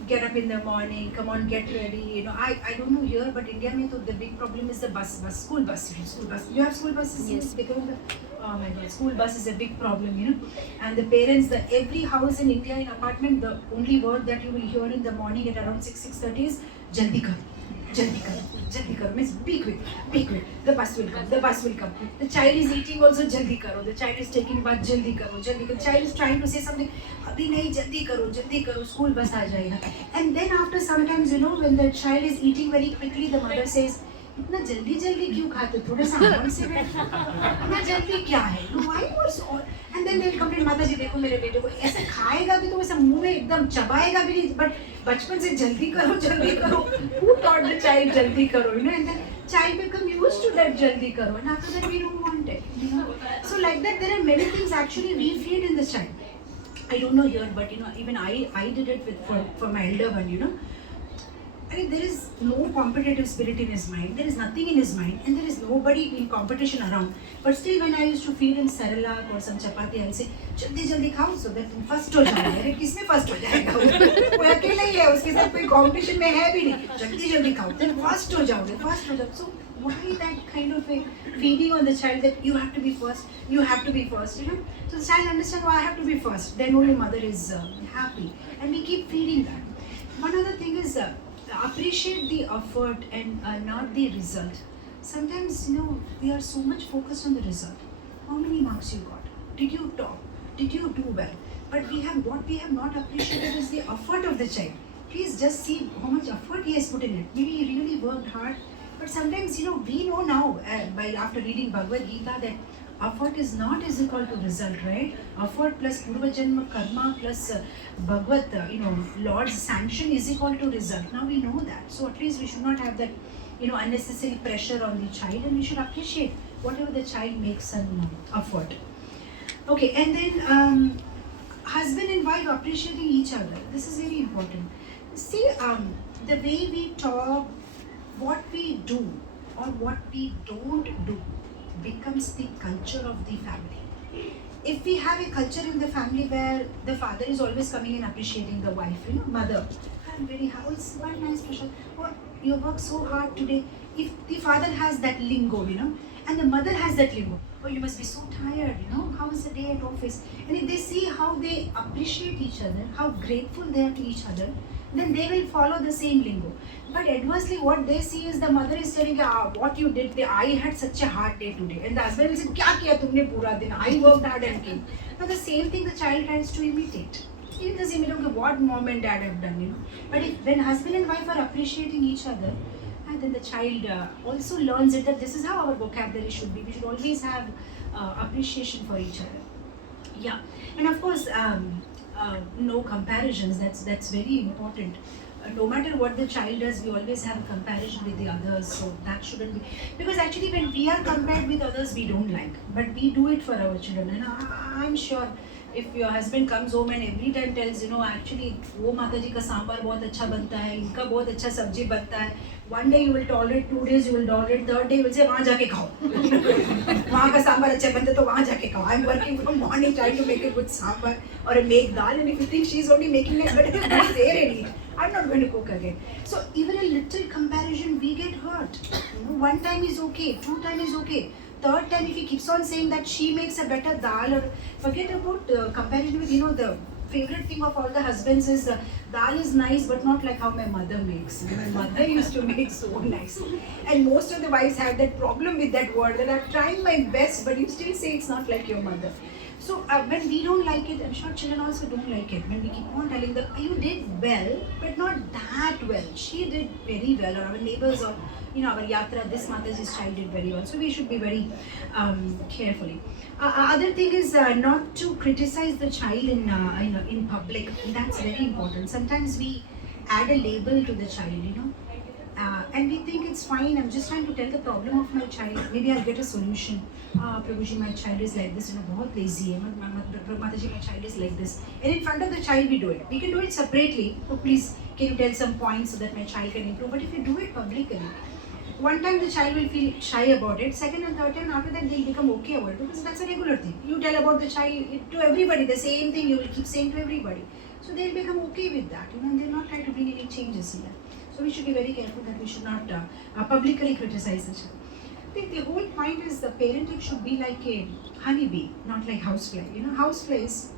get up in the morning, come on, get ready. You know, I don't know here, but India mein to the big problem is the school bus. You have school buses? Yes. Oh my God, school bus is a big problem, you know. And the parents, every house in India in apartment, the only word that you will hear in the morning at around 6:30 is jaldi karo. Jaldi karo, jaldi karo. Means be quick, be quick. The bus will come, the bus will come. The child is eating also jaldi karo. The child is taking bath jaldi karo, jaldi karo. The child is trying to say something, abhi nahi jaldi karo, school bus aa jayega. And then after sometimes, you know, when the child is eating very quickly, the mother says, इतना जल्दी जल्दी क्यों खाते हो? थोड़ा सा आराम से बैठो, इतना जल्दी क्या है? Why you are so? And then they will complain, माता जी देखो मेरे बेटे को ऐसे खाएगा भी तो वैसे मुंह में एकदम चबाएगा भी नहीं, but बचपन से जल्दी करो जल्दी करो. Who taught the child जल्दी करो? You know, and then child become used to that जल्दी करो, and after that we don't want it. You know, so like that there are many things actually we feed in the child. I don't know here, but you know, even I did it for my elder one. You know. I mean, there is no competitive spirit in his mind. There is nothing in his mind, and there is nobody in competition around. But still, when I used to feed him cerelac or some chapati, I'll say, "जल्दी जल्दी खाओ so that तुम first हो जाओ." अरे किसमें first हो जाएगा? वो अकेला ही है, उसके साथ कोई competition में है भी नहीं. जल्दी जल्दी खाओ, then first हो जाओगे, first हो जाओ. So why that kind of a feeding on the child that you have to be first, you have to be first, you know? So the child understands, oh, I have to be first. Then only mother is happy, and we keep feeding that. One other thing is. Appreciate the effort and not the result. Sometimes, you know, we are so much focused on the result. How many marks you got? Did you top? Did you do well? But what we have not appreciated is the effort of the child. Please just see how much effort he has put in it. Maybe he really worked hard. But sometimes, you know, we know now, after reading Bhagavad Gita, that effort is not is equal to result, right? Effort plus Purva Janma Karma plus Bhagavad, you know, Lord's sanction is equal to result. Now we know that. So at least we should not have that, you know, unnecessary pressure on the child, and we should appreciate whatever the child makes an effort. Okay, and then husband and wife appreciating each other. This is very important. See, the way we talk, what we do or what we don't do becomes the culture of the family. If we have a culture in the family where the father is always coming and appreciating the wife, you know, mother, I'm very happy, it's one nice special, oh, you work so hard today. If the father has that lingo, you know, and the mother has that lingo, oh, you must be so tired, you know, how was the day at office? And if they see how they appreciate each other, how grateful they are to each other, then they will follow the same lingo. But adversely, what they see is the mother is telling, what you did, I had such a hard day today. And the husband will say, kya kiya tumne pura din? I worked hard and came. Now the same thing the child tries to imitate. He does imitate, okay, what mom and dad have done, you know. But when husband and wife are appreciating each other, and then the child also learns it that this is how our vocabulary should be. We should always have appreciation for each other. Yeah, and of course, no comparisons. That's very important. No matter what the child does, we always have a comparison with the others. So that shouldn't be, because actually when we are compared with others, we don't like. But we do it for our children. And I'm sure if your husband comes home and every time tells, you know, actually वो माता जी का सांबर बहुत अच्छा बनता है, इनका बहुत अच्छा सब्जी बनता है. One day you will tolerate, 2 days you will tolerate, third day you will say वहाँ जाके खाओ. वहाँ का सांबर अच्छा बनता है तो वहाँ जाके खाओ. I'm working from morning trying to make a good sambar or a make dal, and if you think she's only making it better, go there and eat. I'm not going to cook again. So even a little comparison, we get hurt. You know, one time is okay, 2 times is okay. Third time, if he keeps on saying that she makes a better dal, or forget about comparison with, you know, the favorite thing of all the husbands is dal is nice, but not like how my mother makes. My mother used to make so nice. And most of the wives have that problem with that word, that I'm trying my best, but you still say it's not like your mother. So when we don't like it, I'm sure children also don't like it. When we keep on telling them, you did well, but not that well. She did very well, or our neighbors, or you know, our yatra, this Mataji's child did very well. So we should be very carefully. Other thing is not to criticize the child in public. That's very important. Sometimes we add a label to the child, you know. And we think it's fine, I'm just trying to tell the problem of my child, maybe I'll get a solution. Prabhuji, my child is like this, you know, बहुत lazy है, Mataji, my child is like this. And in front of the child we do it. We can do it separately, so please can you tell some points so that my child can improve. But if you do it publicly, one time the child will feel shy about it, second and third time, after that they'll become okay about it, because that's a regular thing. You tell about the child to everybody, the same thing you will keep saying to everybody. So they'll become okay with that, and they'll not try to bring any changes in that. So we should be very careful that we should not publicly criticize the child. I think the whole point is the parenting should be like a honeybee, not like housefly. Houseflies,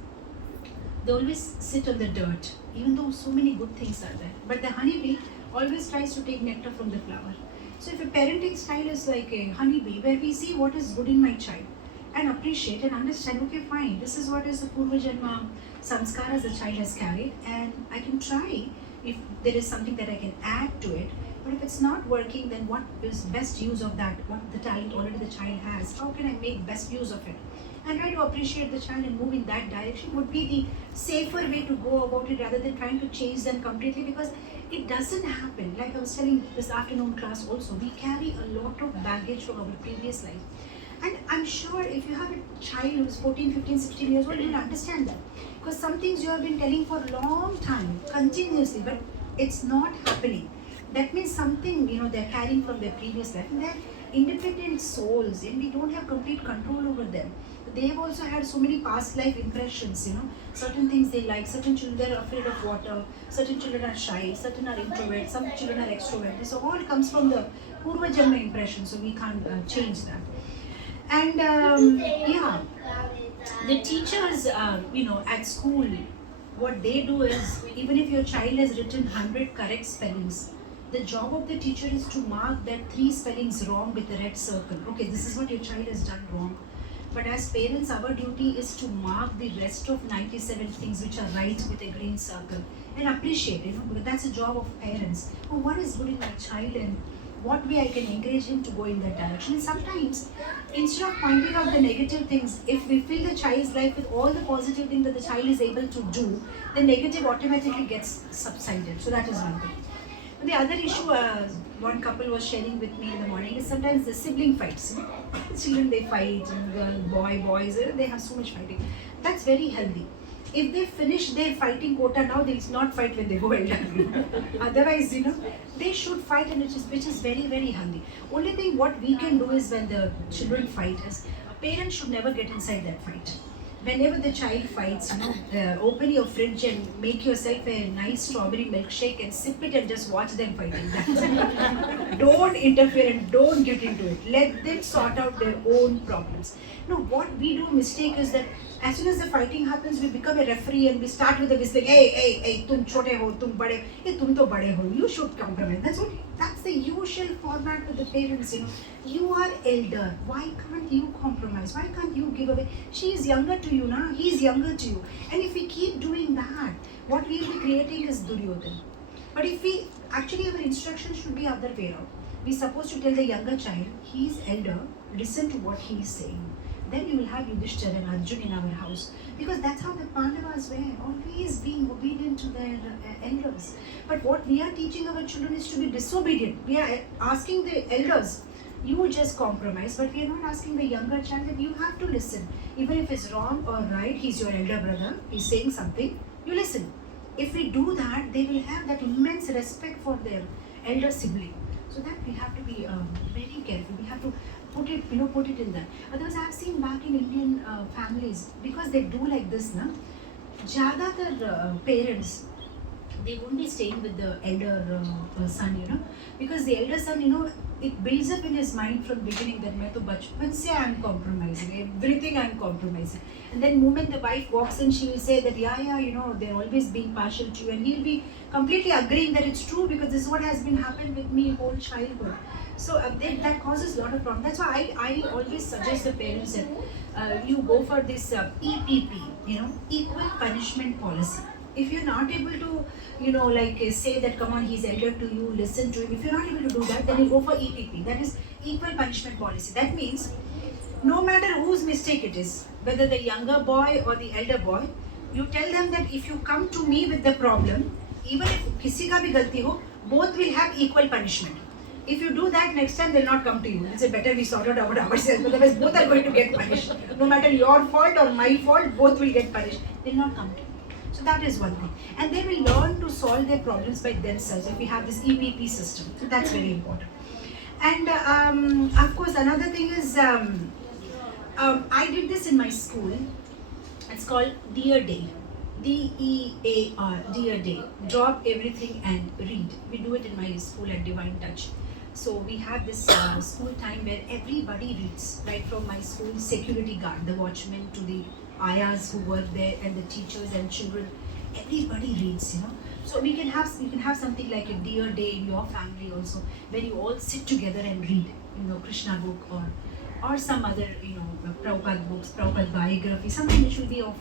they always sit on the dirt, even though so many good things are there. But the honeybee always tries to take nectar from the flower. So if a parenting style is like a honeybee, where we see what is good in my child and appreciate and understand, okay, fine, this is what is the Purva Janma samskaras the child has carried, and I can try if there is something that I can add to it. But if it's not working, then what is best use of that? What the talent already the child has? How can I make best use of it? And try to appreciate the child and move in that direction would be the safer way to go about it, rather than trying to change them completely, because it doesn't happen. Like I was telling this afternoon class also, we carry a lot of baggage from our previous life. And I'm sure if you have a child who's 14, 15, 16 years old, you'll understand that. Because some things you have been telling for a long time, continuously, but it's not happening. That means something, they're carrying from their previous life. And they're independent souls, and we don't have complete control over them. They've also had so many past life impressions, certain things they like, certain children are afraid of water, certain children are shy, certain are introverts, some children are extroverted. So all comes from the Purva Janma impression, so we can't change that. And the teachers, at school, what they do is, even if your child has written 100 correct spellings, the job of the teacher is to mark that 3 spellings wrong with a red circle. Okay, this is what your child has done wrong. But as parents, our duty is to mark the rest of 97 things which are right with a green circle and appreciate, because that's the job of parents. Oh, what is good in my child, and what way I can encourage him to go in that direction. And sometimes, instead of pointing out the negative things, if we fill the child's life with all the positive things that the child is able to do, the negative automatically gets subsided. So that is one thing. The other issue one couple was sharing with me in the morning is sometimes the sibling fights. Children, they fight, and girl, boys, they have so much fighting. That's very healthy. If they finish their fighting quota now, they will not fight when they go elder. Otherwise, they should fight, and which is very, very healthy. Only thing what we can do is, when the children fight, is parents should never get inside that fight. Whenever the child fights, open your fridge and make yourself a nice strawberry milkshake and sip it and just watch them fighting. Don't interfere and don't get into it. Let them sort out their own problems. No, what we do mistake is that as soon as the fighting happens, we become a referee and we start with the whistling. Hey, tum chote ho, tum bade, hey, tum to bade ho. You should compromise. That's the usual format with the parents. You are elder. Why can't you compromise? Why can't you give away? She is younger to you now. He is younger to you. And if we keep doing that, what we will be creating is Duryodhana. But if we actually, our instructions should be other way around. We're supposed to tell the younger child, he is elder. Listen to what he is saying. Then you will have Yudhishthira and Arjun in our house. Because that's how the Pandavas were, always being obedient to their elders. But what we are teaching our children is to be disobedient. We are asking the elders, you just compromise, but we are not asking the younger child that you have to listen. Even if it's wrong or right, he's your elder brother, he's saying something, you listen. If we do that, they will have that immense respect for their elder sibling. So that we have to be very careful. We have to put it in that. Otherwise, I have seen back in Indian families, because they do like this, ज़्यादातर parents, they won't be staying with the elder son, because the elder son, it builds up in his mind from beginning that मैं तो बचपन से I'm compromising, everything I'm compromising. And then moment the wife walks in, she will say that they're always being partial to you, and he'll be completely agreeing that it's true, because this is what has been happened with me whole childhood. So that causes a lot of problems. That's why I always suggest the parents that you go for this EPP, equal punishment policy. If you're not able to, say that, come on, he's elder to you, listen to him. If you're not able to do that, then you go for EPP. That is equal punishment policy. That means, no matter whose mistake it is, whether the younger boy or the elder boy, you tell them that if you come to me with the problem, even if kisi ka bhi galti ho, both will have equal punishment. If you do that, next time they'll not come to you. It's better we sort it out ourselves, otherwise both are going to get punished. No matter your fault or my fault, both will get punished. They'll not come to you. So that is one thing. And they will learn to solve their problems by themselves if we have this EPP system. So that's very important. And of course, another thing is, I did this in my school. It's called Dear Day. DEAR, Dear Day. Drop everything and read. We do it in my school at Divine Touch. So we have this school time where everybody reads, right from my school security guard, the watchman, to the ayahs who work there, and the teachers and children. Everybody reads, you know. So you can have something like a Dear Day in your family also, where you all sit together and read, you know, Krishna book or some other, you know, Prabhupada books, Prabhupada biography, something which will be of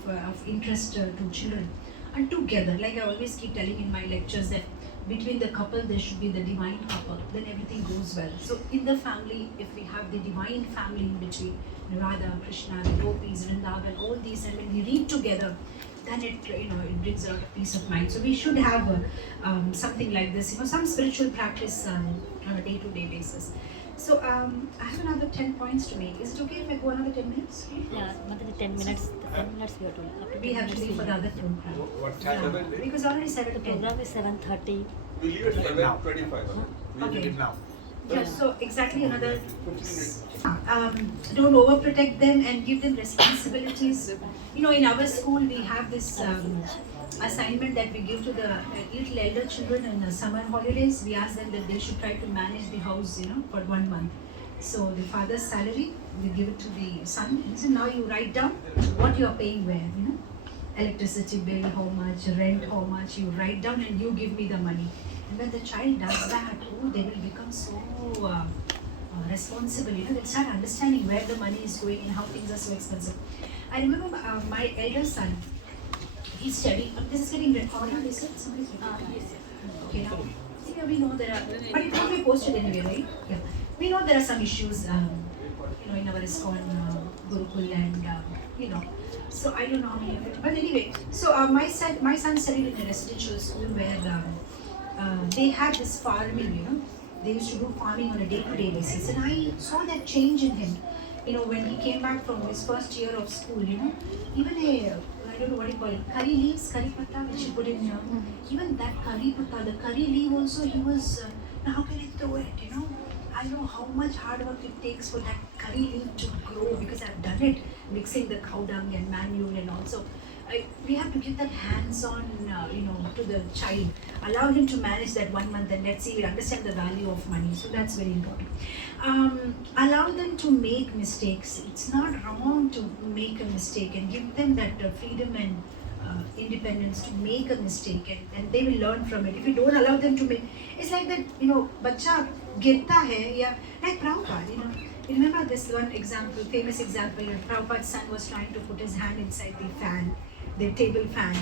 interest to children. And together, like I always keep telling in my lectures, that between the couple there should be the divine couple, then everything goes well. So in the family, if we have the divine family in between, Radha, Krishna, the gopis, Vrindavan, all these, and when we read together, then it brings a lot of peace of mind. So we should have something like this, you know, some spiritual practice on a day-to-day basis. So I have another 10 points to make. Is it okay if I go another 10 minutes? Yeah, but the 10 minutes, we have to. After We 10 have to minutes leave for the other program. What time? Yeah, because already The 7:10. program is 7:30. We leave at 7:25. We Okay. did it now. Yeah, so exactly another. Don't overprotect them and give them responsibilities. You know, in our school we have this assignment that we give to the little elder children in the summer holidays. We ask them that they should try to manage the house, you know, for 1 month. So the father's salary, we give it to the son. So now you write down what you are paying where, you know, electricity bill, how much, rent, how much. You write down and you give me the money. And when the child does that, oh, they will become so responsible. You know, they'll start understanding where the money is going and how things are so expensive. I remember my elder son. He's studying. This is getting recorded. Is it? Somebody's recording. Yes. Okay, now. Yeah, we know there are, but it won't be posted anyway, right? Yeah. We know there are some issues, you know, in our ISKCON Gurukul and you know. So I don't know how many of it. But anyway, so my son studied in a residential school where they had this farming, you know. They used to do farming on a day-to-day basis, and I saw that change in him. You know, when he came back from his first year of school, you know, even I don't know what you call it, curry leaves, curry patta, which you put in here. Even that curry patta, the curry leaf also, he was, now how can I throw it, you know? I know how much hard work it takes for that curry leaf to grow, because I've done it, mixing the cow dung and manure and also. We have to give that hands-on, you know, to the child. Allow him to manage that 1 month, and let's see, he'll understand the value of money. So that's very important. Allow them to make mistakes. It's not wrong to make a mistake, and give them that freedom and independence to make a mistake, and they will learn from it. If you don't allow them to make, it's like that, you know, bacha girta hai, yeah, like Prabhupada, you know. You remember this one example, famous example, Prabhupada's son was trying to put his hand inside the fan, the table fan.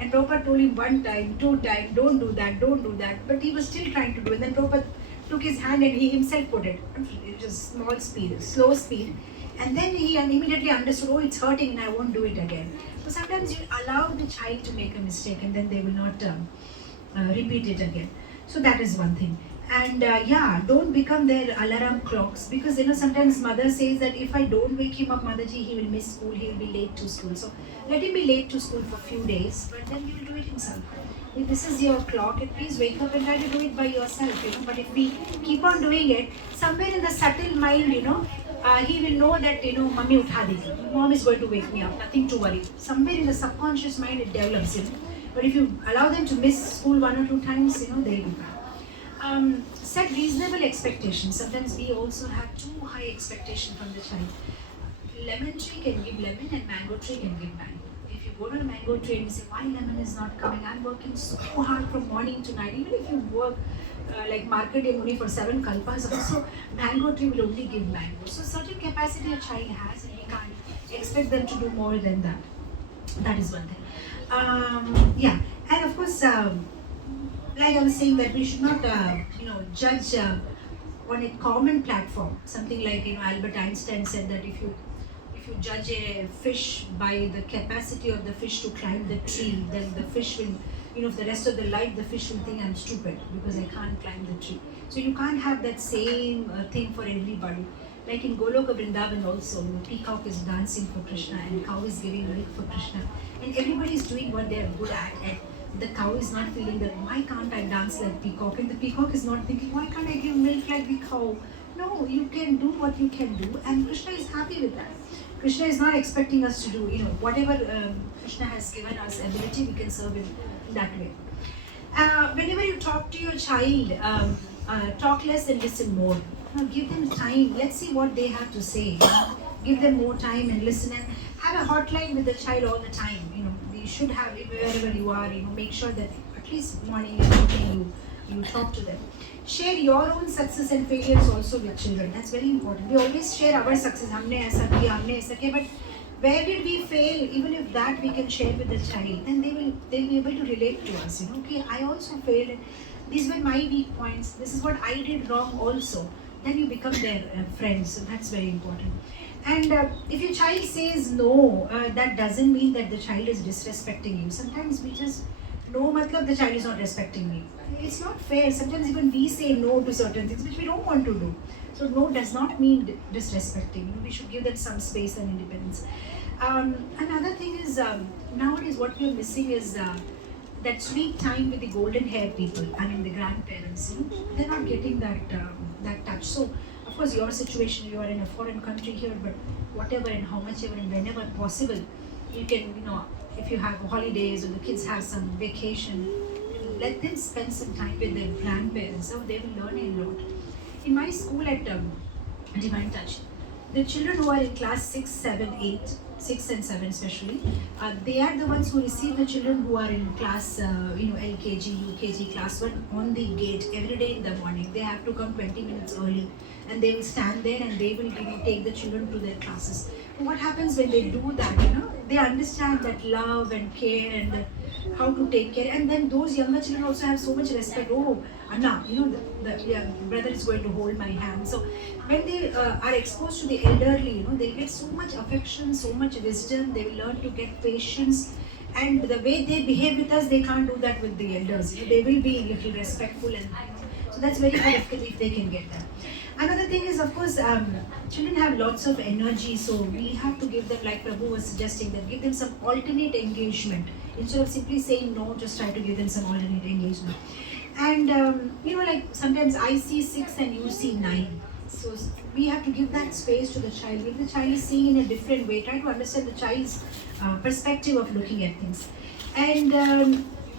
And Prabhupada told him 1 time, 2 times, don't do that, don't do that. But he was still trying to do it. Then Prabhupada took his hand and he himself put it. It was small speed, slow speed. And then he immediately understood, oh, it's hurting and I won't do it again. So sometimes you allow the child to make a mistake and then they will not repeat it again. So that is one thing. And yeah, don't become their alarm clocks, because you know sometimes mother says that if I don't wake him up, Motherji, he will miss school, he will be late to school. So let him be late to school for a few days, but then he will do it himself. If this is your clock, and please wake up and try to do it by yourself, you know. But if we keep on doing it, somewhere in the subtle mind, you know, he will know that, you know, Mummy utha degi, mom is going to wake me up, nothing to worry. Somewhere in the subconscious mind it develops, you know. But if you allow them to miss school 1 or 2 times, you know, they will be. Set reasonable expectations. Sometimes we also have too high expectation from the child. Lemon tree can give lemon and mango tree can give mango. If you go to a mango tree and you say, why lemon is not coming? I'm working so hard from morning to night. Even if you work like Market Muni for 7 kalpas, also mango tree will only give mango. So certain capacity a child has, and we can't expect them to do more than that. That is one thing. Yeah, and of course, like I was saying, that we should not, you know, judge on a common platform. Something like, you know, Albert Einstein said that if you judge a fish by the capacity of the fish to climb the tree, then the fish will, you know, for the rest of the life, the fish will think I'm stupid because I can't climb the tree. So you can't have that same thing for everybody. Like in Goloka Vrindavan also, you know, peacock is dancing for Krishna and cow is giving milk for Krishna, and everybody is doing what they are good at. And the cow is not feeling that, why can't I dance like peacock? And the peacock is not thinking, why can't I give milk like the cow? No, you can do what you can do, and Krishna is happy with that. Krishna is not expecting us to do, whatever Krishna has given us ability, we can serve him in that way. Whenever you talk to your child, talk less and listen more. Give them time. Let's see what they have to say. Give them more time and listen, and have a hotline with the child all the time. You should have it wherever you are. Make sure that at least morning and evening you talk to them. Share your own success and failures also with children. That's very important. We always share our success. हमने ऐसा किया, but where did we fail? Even if that we can share with the child, then they'll be able to relate to us. Okay, I also failed. These were my weak points. This is what I did wrong also. Then you become their friends. So that's very important. And if your child says no, that doesn't mean that the child is disrespecting you. Sometimes we just no, matlab the child is not respecting me. It's not fair. Sometimes even we say no to certain things which we don't want to do. So no does not mean disrespecting. We should give them some space and independence. Another thing is nowadays what we are missing is that sweet time with the golden hair people. I mean the grandparents. They're not getting that touch. So of course your situation, you are in a foreign country here, but whatever and how much ever and whenever possible, you can if you have holidays or the kids have some vacation, let them spend some time with their grandparents. So they will learn a lot. In my school at Divine Touch, the children who are in class 6, 7, 8, 6 and 7 especially, they are the ones who receive the children who are in class, LKG, UKG, class 1 on the gate every day in the morning. They have to come 20 minutes early and they will stand there and they will take the children to their classes. So what happens when they do that, they understand that love and care and how to take care, and then those younger children also have so much respect. Oh, Anna, the brother is going to hold my hand. So when they are exposed to the elderly, they get so much affection, so much wisdom. They will learn to get patience, and the way they behave with us, they can't do that with the elders. They will be a little respectful, and so that's very good if they can get that. Another thing is, of course, children have lots of energy, so we have to give them, like Prabhu was suggesting, that give them some alternate engagement. Instead of simply saying no, just try to give them some alternate engagement. And, like sometimes I see 6 and you see 9. So we have to give that space to the child. If the child is seeing in a different way, try to understand the child's perspective of looking at things. And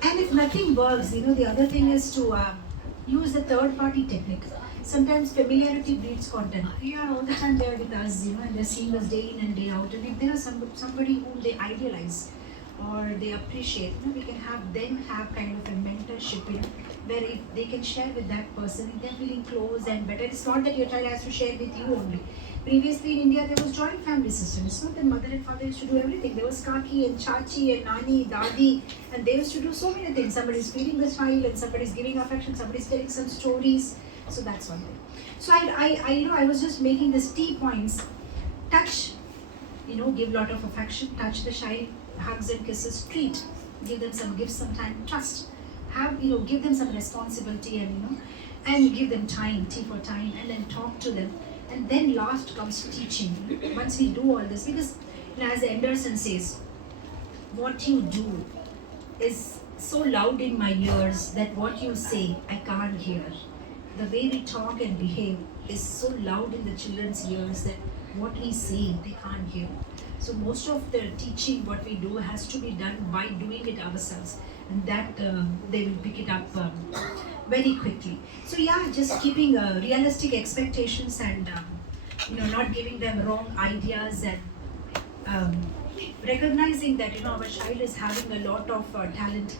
if nothing works, the other thing is to use the third-party technique. Sometimes familiarity breeds content. We are all the time there with us, and they're seeing us day in and day out. And if there is somebody whom they idealize or they appreciate, we can have them have kind of a mentorship, where if they can share with that person, if they're feeling close and better. It's not that your child has to share with you only. Previously in India, there was joint family system. It's not that mother and father used to do everything. There was Kaki and Chachi and Nani, Dadi, and they used to do so many things. Somebody's feeding the child and somebody's giving affection, somebody's telling some stories. So that's one thing. So I was just making these T points. Touch, give lot of affection, touch the child, hugs and kisses, treat, give them some gifts, some time, trust, give them some responsibility and give them time, tea for time, and then talk to them. And then last comes teaching. Once we do all this, because as Anderson says, what you do is so loud in my ears that what you say, I can't hear. The way we talk and behave is so loud in the children's ears that what we say, they can't hear. So most of the teaching, what we do, has to be done by doing it ourselves, and that they will pick it up very quickly. So just keeping realistic expectations and not giving them wrong ideas, and recognizing that our child is having a lot of talent.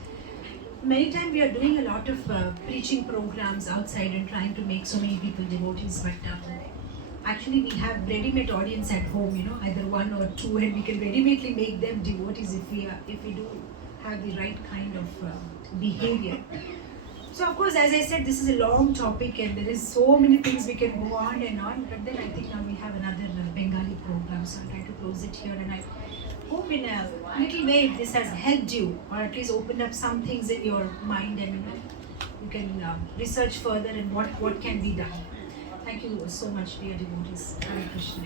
Many times we are doing a lot of preaching programs outside and trying to make so many people devotees, but actually we have ready-made audience at home, either 1 or 2, and we can ready-madely make them devotees if we do have the right kind of behavior. So of course, as I said, this is a long topic and there is so many things we can go on and on, but then I think now we have another Bengali program, so I'll try to close it here, and I hope in a little way this has helped you, or at least opened up some things in your mind, and you can research further and what can be done. Thank you so much, dear devotees. Hare Krishna.